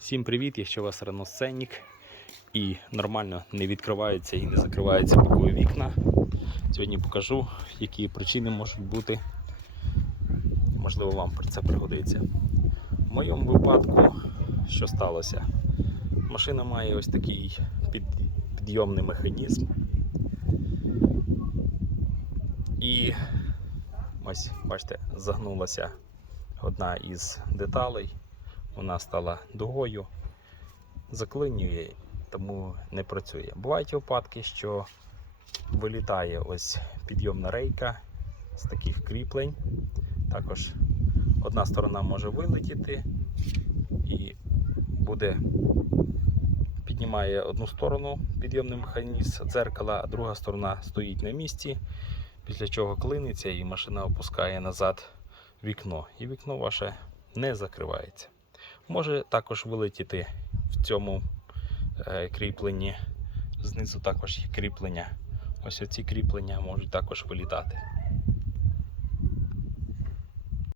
Всім привіт! Якщо у вас раносценник і нормально не відкриваються і не закриваються бокові вікна. Сьогодні покажу, які причини можуть бути. Можливо, вам про це пригодиться. В моєму випадку, що сталося? Машина має ось такий під, підйомний механізм. І ось, бачите, загнулася одна із деталей вона стала дугою, заклинює, тому не працює. Бувають випадки, що вилітає ось підйомна рейка з таких кріплень. Також одна сторона може вилетіти і буде піднімає одну сторону підйомний механізм дзеркала, а друга сторона стоїть на місці, після чого клиниться і машина опускає назад вікно. І вікно ваше не закривається. Може також вилетіти в цьому е, кріпленні. Знизу також є кріплення. Ось оці кріплення можуть також вилітати.